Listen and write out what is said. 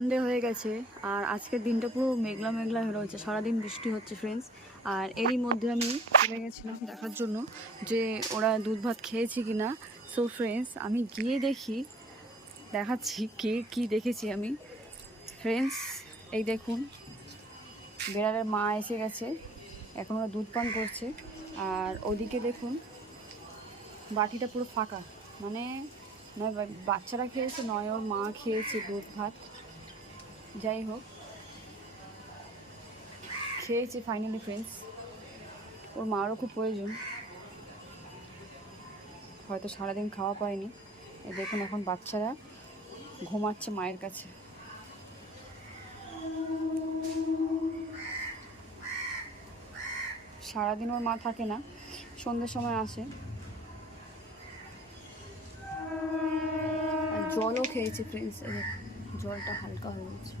সন্ধে হয়ে গেছে আর আজকের দিনটা পুরো মেঘলা মেঘলা হয়ে রয়েছে, সারাদিন বৃষ্টি হচ্ছে ফ্রেন্ডস। আর এরই মধ্যে আমি চলে গেছিলাম দেখার জন্য যে ওরা দুধ ভাত খেয়েছে কি না। সো ফ্রেন্ডস, আমি গিয়ে দেখি, দেখাচ্ছি কে কি দেখেছি আমি। ফ্রেন্ডস, এই দেখুন, বেড়ালের মা এসে গেছে, এখন ওরা দুধ পান করছে। আর ওদিকে দেখুন বাটিটা পুরো ফাঁকা, মানে নয় বাচ্চারা খেয়েছে নয় ওর মা খেয়েছে দুধ ভাত। যাই হোক, খেয়েছে ফাইনালি ফ্রেন্ডস। ওর মারও খুব প্রয়োজন, হয়তো সারাদিন খাওয়া পায়নি। দেখুন এখন বাচ্চারা ঘুমাচ্ছে মায়ের কাছে। সারাদিন ওর মা থাকে না, সন্ধ্যের সময় আসে। আর জলও খেয়েছে ফ্রেন্ডস, জলটা হালকা হয়ে গেছে।